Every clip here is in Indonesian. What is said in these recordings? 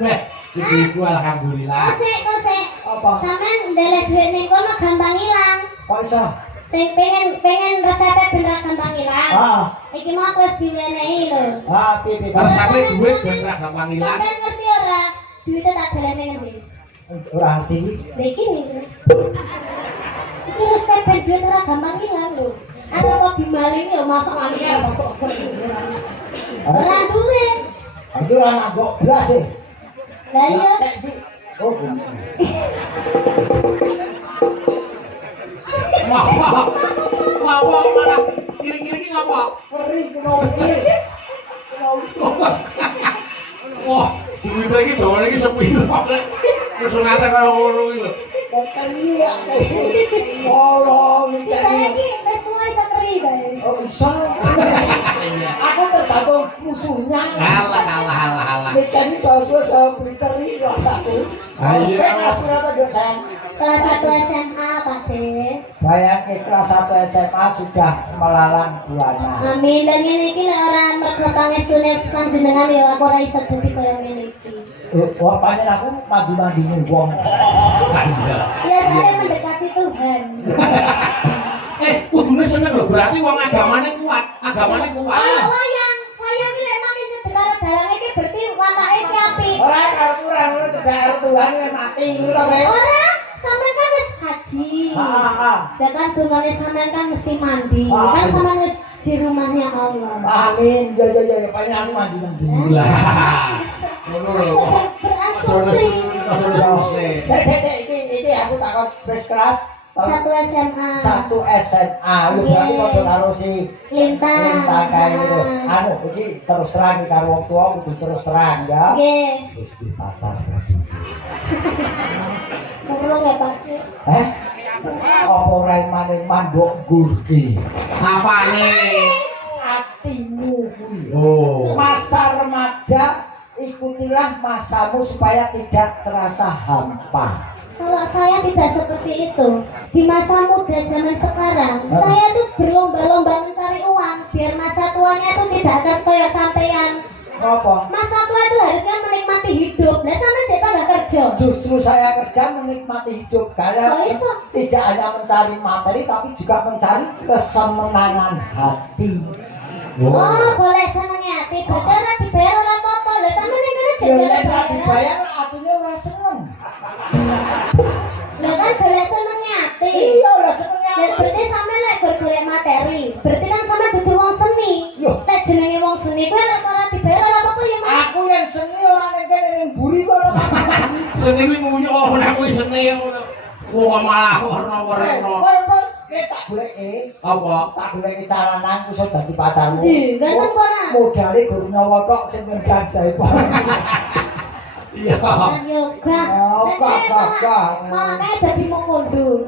kabeh. Ibu alhamdulillah. Kosek. Apa? Sampeyan ndelek dhuwit ning kono gampang ilang. Kok iso? Sing pengen resepnya bener gampang ilang. Heeh. Iki mau wis diwenehi lho. Piye. Resepe duit ben ra gampang ilang. Sampeyan ngerti ora? Duitnya tak dalane ngendi? Ora ngerti. Iki nih. Iki resep ben duit ora gampang ilang lho. Ana kok dimalingi ya masuk malingan kok. Ora duwe. Iki ora nggok blas e. Lah iya. Oh. Wah, malah kiri-kiri ngapa? Ngeri kenapa? Wah, duit iki dawane iki sepiro kok. Terus ngate kaya ngono iki lho. Iya. Oh, Saya iki wis mulai sakri bae. Oh, iso. Aku tergantung musuhnya. Alah. Jadi soal briteri aku. Ayo. Kelas 1 SMA Pak De. Bayang ke kelas 1 SMA sudah melalang buana. Amin. Dan ngene iki lek ora mergo pangestune panjenengan ya aku ora iso dadi kaya ngene iki. Wah, panen aku mandi-mandine wong. Iya. Ya saya mendekati Tuhan. Kudune seneng lho, berarti wong agamane kuat. Wayang iki lek makin cedhek karo dalang iki berarti watake iki apik. Ora karo kurang ngono cedhak karo Tuhan mati ngono ta, Pak. Ora, sampean kan wis haji. Heeh. Dan kan dungane sampean kan mesti mandi. Kan sampean wis di rumahnya Allah. Amin. Ya. Panen aku mandi-mandi. Lah. Ngono lho. Berasumsi. Iki aku takon wis kelas 1 SMA. 1 SMA. Lu berarti padha karo si Lintang. kae lho. Anu iki terus terang karo wong tuwa kudu terus terang ya. Nggih. Wis di pacar berarti. Kurang ya Pak. Apa maning mandok gurki. Apane? Hatimu kuwi. Oh. Masa remaja ikutilah masamu supaya tidak terasa hampa. Kalau saya tidak seperti itu. Di masa muda zaman sekarang, saya tuh berlomba-lomba mencari uang biar masa tuanya itu tidak akan kayak sampean. Apa? Masa tua itu harusnya menikmati hidup. Lah sampean cek nggak kerja. Justru saya kerja menikmati hidup. Kalian Oh, iso. tidak hanya mencari materi tapi juga mencari kesenangan hati. Oh, boleh senengnya hati. Berarti ora dibayar ora apa-apa. Lah sampean ning kene Ya jek nek bayar. dibayar artinya ora seneng. Lah kan boleh senengnya hati. Iya ora seneng. Dan berarti sampean lek golek materi. Berarti kan sampean dudu wong seni. Loh. Lek jenenge wong seni kuwi ora dibayar ora apa-apa ya, Mas. Aku yang seni orang yang kene ning buri kok ora. Seni kuwi nguyu oh nek kuwi seni ngono. Wah malah warna-warna. Tak goleke. Apa? Tak goleke calanan ku iso dadi pacarmu. Di, ganteng ora? Modale guru nyawa tok sing nganjai. Iya. Nah, yoga. Oh, kak. Malah kayak dadi mau mundur.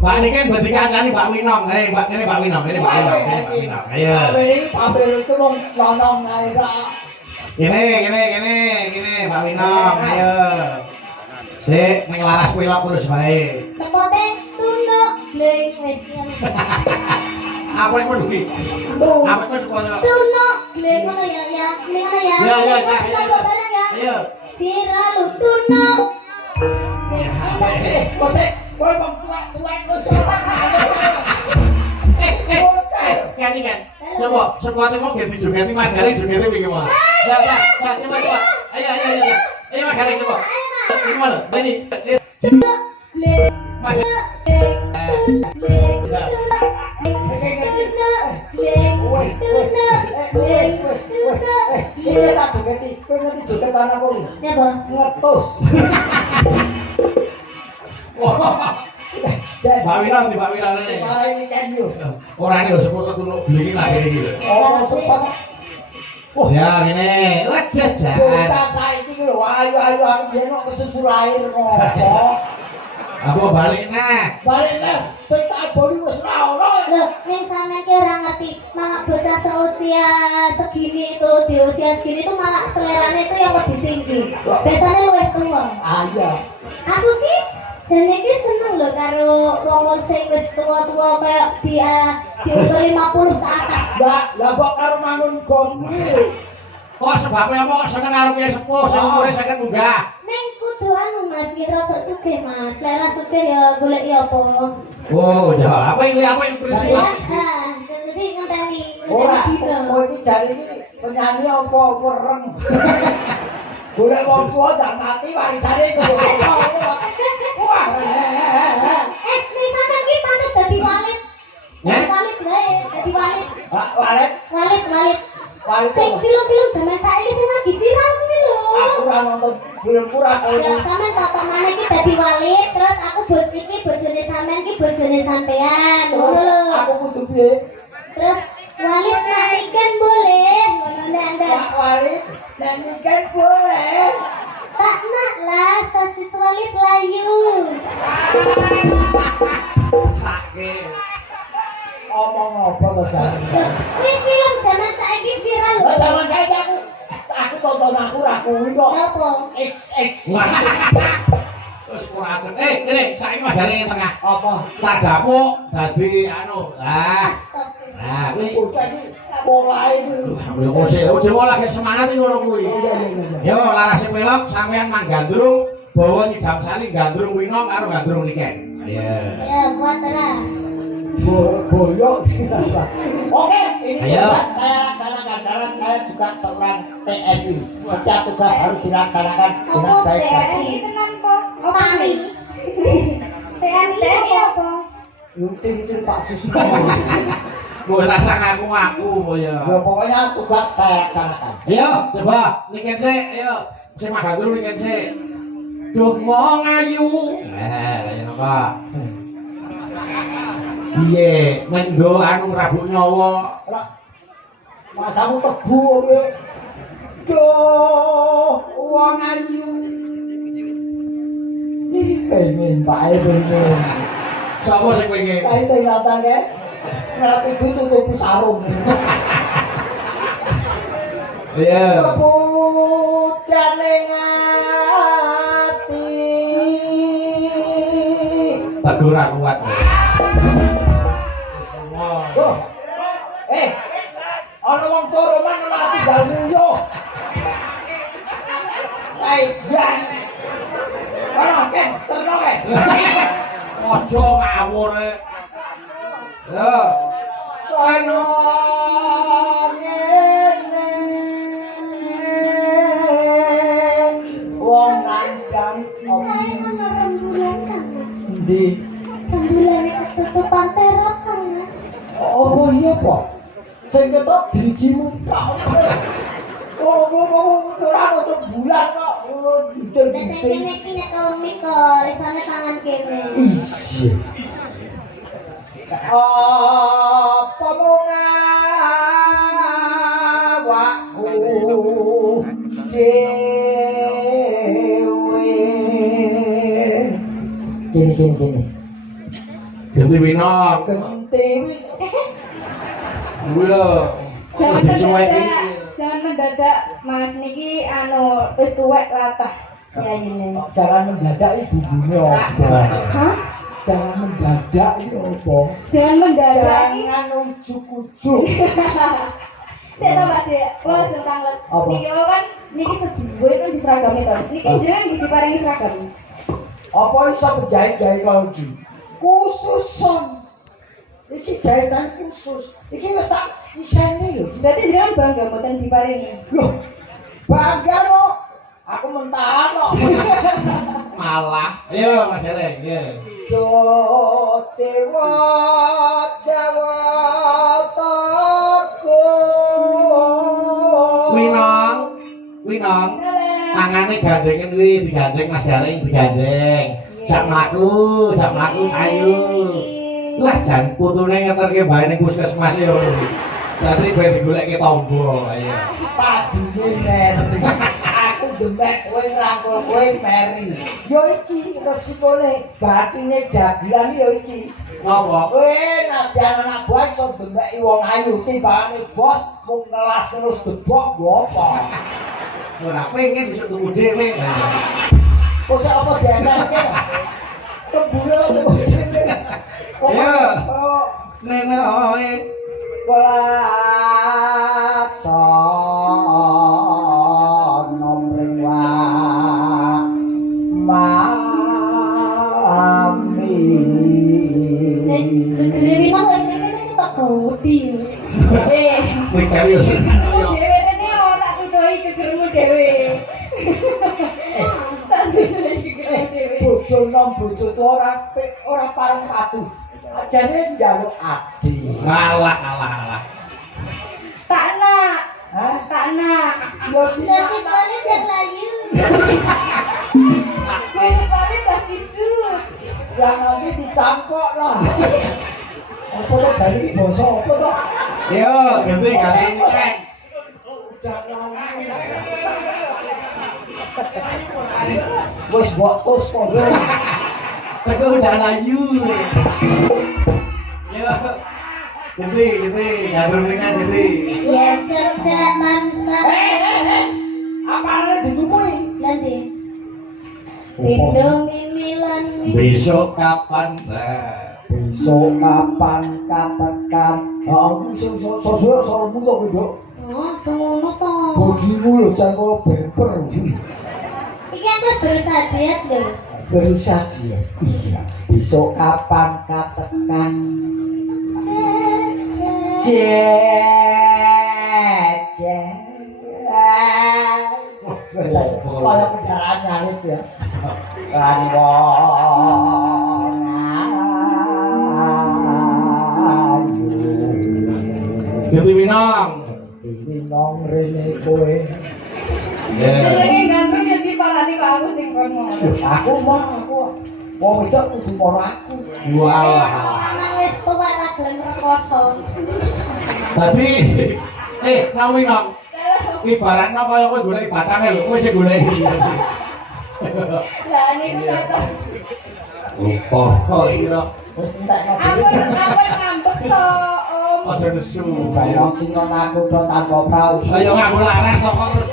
Mbak ini kan berarti kancane Mbak Winong. Mbak ini Mbak Winong, ini Mbak Winong. Ayo. Ini pabel itu wong lanang ae kak. Gini Mbak Winong. Ayo. Sik, ning laras kuwi lak terus bae. Sepote tunduk bleng wis. Apa iku iki? Apa iku sekolah? Tunduk bleng ngono ya. Ning ngono ya. Ya. Ayo. Sira lu tunduk. Kosek, kowe wong tua iku Kan iki kan. Coba sekuate mau ganti jogeti Mas Garing jogeti iki mau. Coba. Ayo. Ayo Mas Garing coba. Gimana? Ini. Tunduk bleng. Mas. Iya tak jogeti, kowe ngerti joget tanah kowe? Ya, Bang. Ngetus. Mbak Winong di Mbak Winong ini. Mari ini kan yo. Orang ini sepuluh ketuluk beli lagi ini. Oh, sempat. Wah, ya ini. Waduh, jangan. Bocah saiki ki lho, ayo aku biyen kok kesusul air ngopo. Aku balik nah. Balik neh, sing tak boli wis ora ono. Loh, ning sampean ki ora ngerti, malah bocah seusia segini itu, di usia segini itu malah selerane itu yang lebih tinggi. Biasanya luwih tua. Ah iya. Aku ki jane ki seneng lho karo wong-wong sing wis tua-tua kayak di umur 50 ke atas. Lah kok karo mangun gon iki. Kok sebabnya apa kok seneng karo piye sepuh sing umure 50 munggah? Neng kudu anu Mas, ki rada sugih Mas. Selera sugih ya golek ya apa. Oh, ya apa yang prinsip Ya, Mas? jadi ngenteni Ora, dina. kok iki jare iki penyanyi apa wereng. Golek wong tua dak mati warisane itu. Wah. Ning sampean ki pantes dadi walit. Ya? Walit bae, dadi walit. Walet, Walit. walet. Sing film-film zaman saiki sing lagi viral kuwi lho. Aku ora nonton film pura Ya sampean tok mana iki dadi walit, terus aku iki bojone sampean ki bojone sampean. Ngono lho. Aku kudu piye? Terus walit nak ikan boleh, ngono ndak. Pak Walit, nyanyi kan boleh. Tak nak lah sosis walit layu. Sakit. Omong apa to jare? Kuwi film zaman saiki viral lho. Lah zaman saiki aku tonton aku ra kuwi kok. Napa? XX. Terus kurang ini saiki Mas Jare tengah. Apa? Tak dapuk dadi anu. Lah. Astagfirullah. Nah, kuwi Bocah iki mulai dulu. ambil kose, ojo lagi semangat iki ngono kuwi. Iya. Yo larase pelok sampean mang gandrung bawa nyidam sari gandrung wino karo gandrung niken. Iya. Ya, buat terang. Boyok. Oke, ini Ayo. tugas saya laksanakan karena saya juga seorang TNI. Setiap tugas harus dilaksanakan dengan Apa baik. TNI tenan kok? Tani. TNI apa? Yutin itu Pak Susi. Kowe rasa ngaku-ngaku ya. Ya pokoknya tugas saya laksanakan. Ayo, coba niken sik, ayo. Sing mang gandrung niken sik. Duh wong ayu. Ayo napa? Piye, nek nggo anu rabuk nyawa. Masamu tebu kowe. Duh, wong ayu. Ih, pengen bae pengen. Sapa sing pengen? Kae sing nonton ya. Nek itu tutupi sarung. Iya. Kebujane ngati. Tegur ra kuat. Oh. Ana wong toroman malah tinggal nguyo. Jan. Ana ken, terno ken. Ojo ngawur. Ya. Ana ngene. Wong nangkang Kae ana rembulan Kang Mas. di Rembulane ketutupan terap Kang Mas. oh iya Pak. Sing ketok drijimu Pak. Oh, ora ono bulan kok. Lah sing kene iki nek kelemik kok, risane tangan kene. Iya. Apa mengawakku dewe. Gini. Ganti winong. Genti. Kuwi lho. Jangan Dicuek iki. mendadak, jangan mendadak Mas niki anu wis tuwek latah nyanyi. Jangan mendadak ibu bune apa? Hah? Jangan mendadak iki apa? Jangan mendadak. Jangan ujuk-ujuk. Cek to Pak Dek, kula ajeng tanglet. Apa? Niki lho kan niki sedhuwur kan diseragami to. Niki jenengan diparingi seragam. Apa iso penjahit-jahit kau iki? Khususon. Iki jahitan khusus. Iki wis tak iseni lho. Berarti jenengan bangga mboten diparingi. Loh. Bangga kok. Aku mentahan kok. Malah. Ayo Mas Dereng, ya. Do dewa Jawa toko. Winong. Tangane gandengen kuwi digandeng Mas Dereng digandeng. Sak mlaku ayo. Lah jan putune ngeterke bae ning puskesmas yo. Dadi ben digoleki tombo ayo. Padine nen. Aku demek kowe ngrangkul kowe meri. Yo iki resikone batine dagelan yo iki. Ngopo? Kowe nabi anak buah iso demeki wong ayu timbangane bos mung ngelas terus debok lho apa. Ora pengen iso tunggu dhewe. Kok apa dianake? Kebule tunggu dhewe. Ya. Oh, Nenoe Kolasa Ayo seneng Aku yo. dhewe rene oh tak tutuhi gegermu dhewe. Tak tutuhi gegermu dhewe. Bojo nom bojo tuwa ora pareng patu. Ajane njaluk adi. Alah. Tak nak, Hah? tak nak. Yo Sosis paling dan layu. Kulit paling dah kisut. yang nanti dicangkok lah. Apa lo dari ini basa apa toh? Yo, ganti ini kan. Udah lama. Wes mbok tos kono. Aku udah layu. Yo. Ganti, ngatur dengan ganti. Ya cerdak mansa. Apa ada ditumui? Nanti. Pindo mimilan. Besok kapan? Nah. Besok kapan katakan? Aku sosok soalmu kok bedok. Oh, semono to. Bojimu lho jangan beber. Iki kan terus bersadiat lho. Berusaha dia. Iya. Besok kapan katakan? Kayak kendaraan nyalip ya. Kan wong Ganti Winong. Winong rene kowe. Ya. Jenenge ganteng ya diparani kok aku sing kono. Aku wong wedok kudu karo aku. Walah. Anak wis tuwa ra gelem rekoso. Tadi kamu Winong. Ibaratnya kaya kowe golek batange lho, kowe sing golek. Lah niku kata Oh, kira. Wis entek ampun ngambek to, Om. Aja nesu. bayang sing aku do tanpa prau. Ayo nganggo laras to kok terus.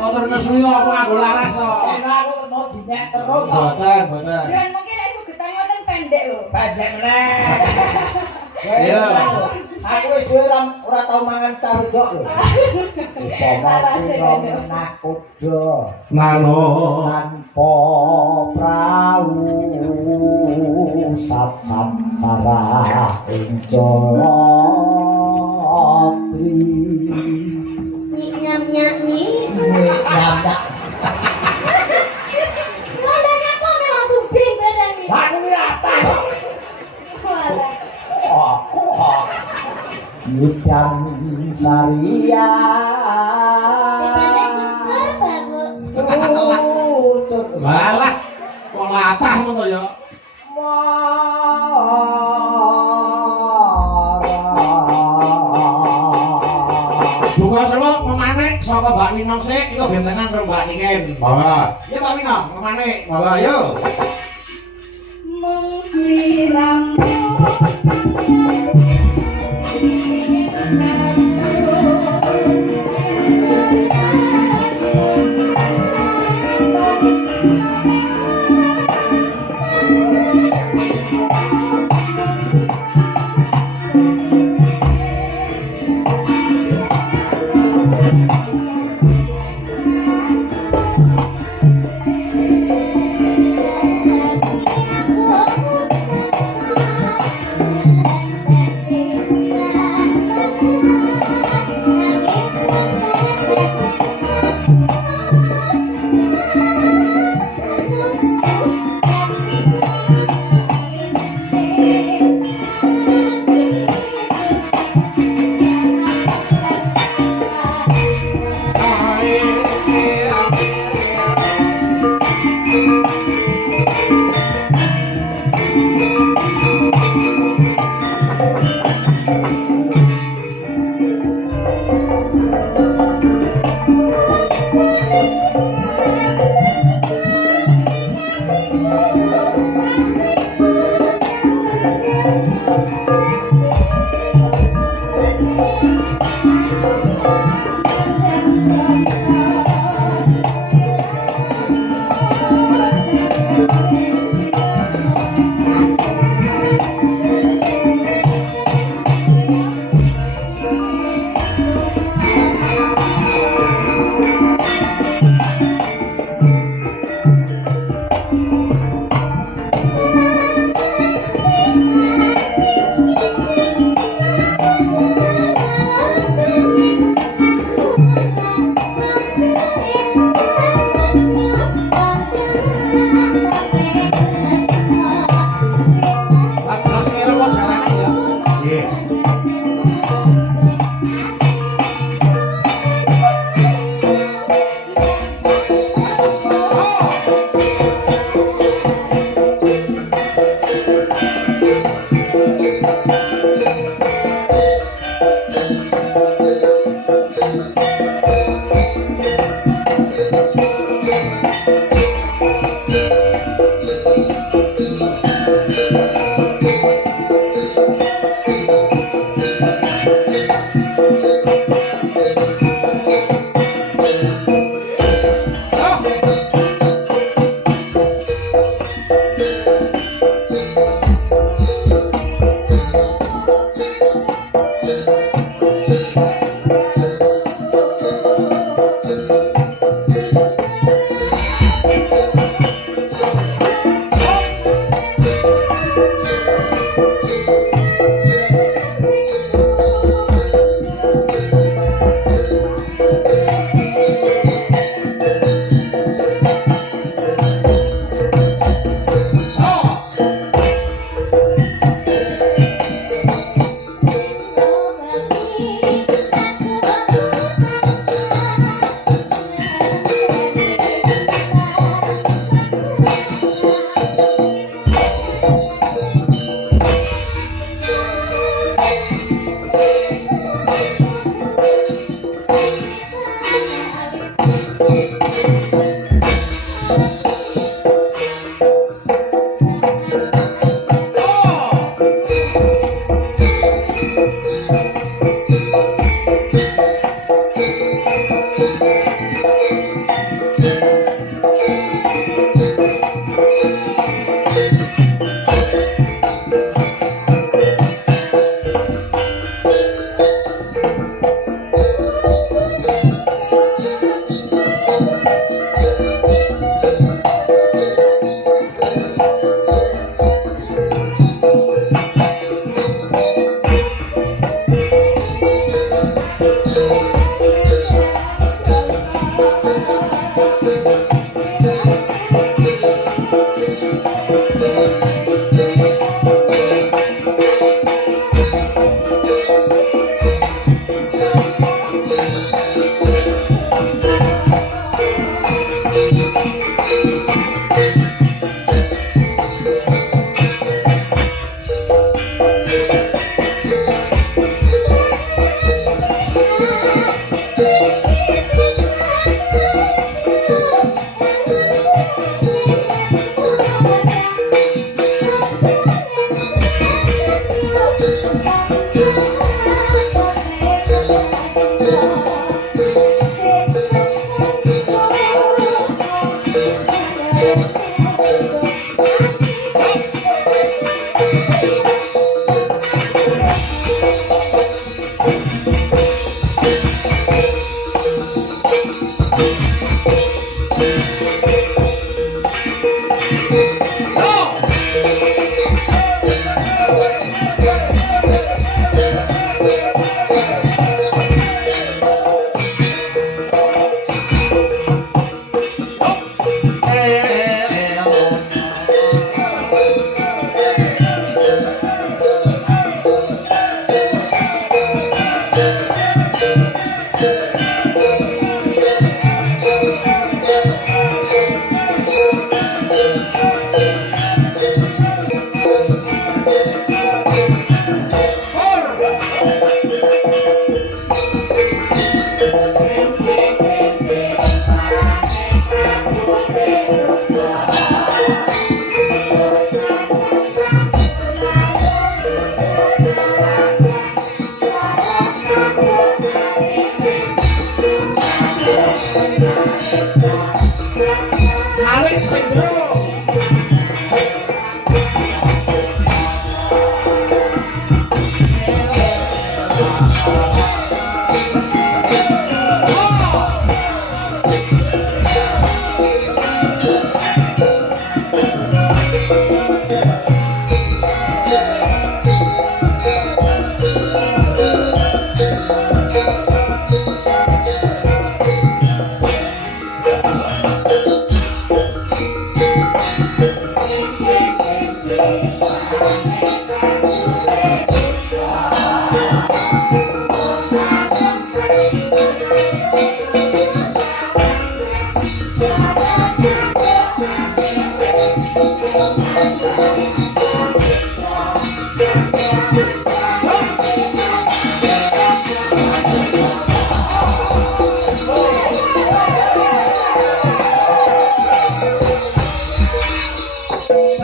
Kok terus nesu yo aku nganggo laras to. Enak aku mau dinyek terus. Boten. Dan mungkin aku getan ngoten pendek lho. Pendek meneh. Iya. Aku wis ora tau mangan cardok lho. Apa sing nakudo Nano. tanpa prau sat sarah ing jolotri. Nyam-nyami. Nyamdak. Lalane aku langsung bing badane. Aku iki apa? Walah. Yudang Saria. Dimana cukur, Babu? Walah. Kok latah ngono ya. Buka selok memanek saka Mbak Winong sik iku bentengan karo Mbak Niken. Bawa. Ya Mbak Winong, memanek. Bawa yo. Mung sliramu.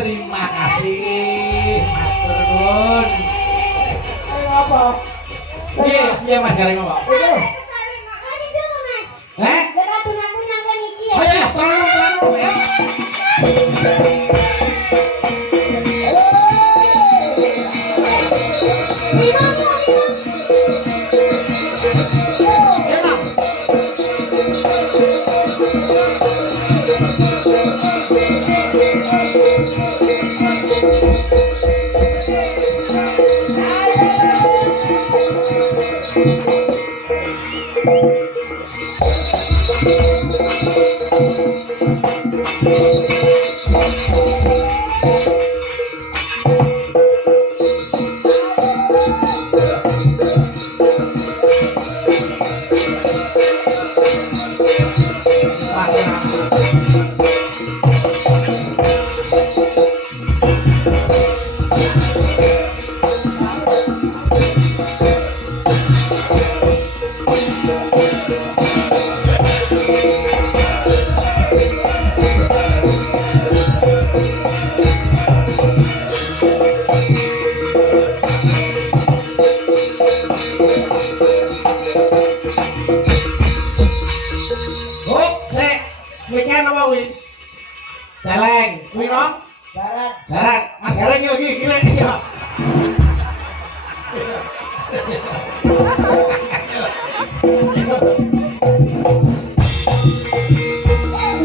Terima kasih, Matur Nuwun. Apa? Iya Mas Gareng apa? Makasih dulu Mas. Eh? Lah kadunanku nyampe iki ya. Oh iya, tolong ya. Weekend apa wi? Celeng, wi no? Barat. Darat, Mas Gareng yo iki gile yo.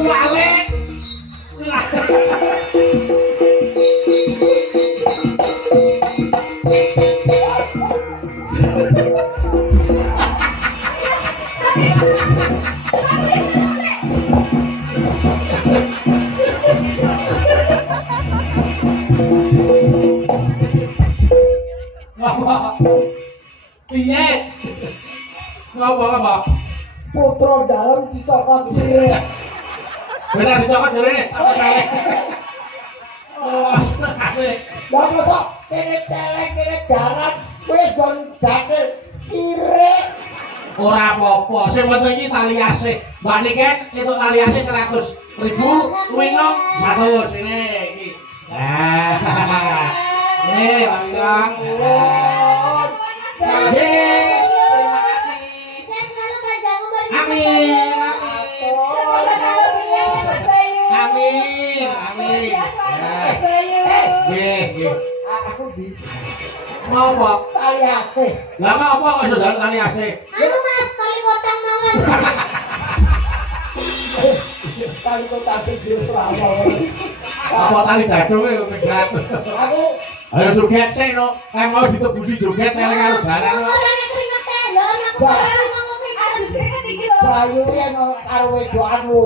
Wale. Piye? Ngapa? Putra dalam disokot kiri. Benar dicokot jare. Apa kale? Oh, asik. Lah kok kene celeng kene jaran wis gon dakil kiri. Ora apa-apa, sing penting iki tali asih. Mbak Niken itu tali asih 100.000, kuwi nong 100 ini iki. Nah. Nih, Bang Gang. Terima kasih. Saya selalu panjang umur. Amin. Semoga kalau bilang ya Mas Bayu. Amin. Amin. Mas Bayu. Nggih. Aku di Mau apa? tali asih. Lah ngapa kok iso jalan tali asih? Anu Mas, kali potong mawon. Kali kok tak video selama. Apa tali dadu kowe migrat. Aku Ayo joget sih no. Kayak mau ditebusi joget elek karo barang. Orangnya keringat tendon, aku baru ngomong keringat. Aduh, keringat iki lho. bayu yen karo wedokanmu.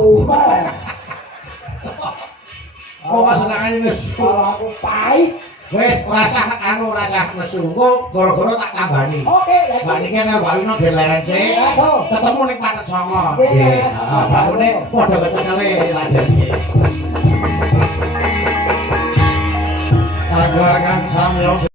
Oh kesenangan wis. Kalau aku pahit. Wis rasa rasa nesu. Engko gara-gara tak tambani. Oke, Mbak niki nek Mbak Wino den leren sik. Ketemu ning Patet Songo. Nggih. Heeh, bangune padha kecekele lajen iki. Agarkan samyo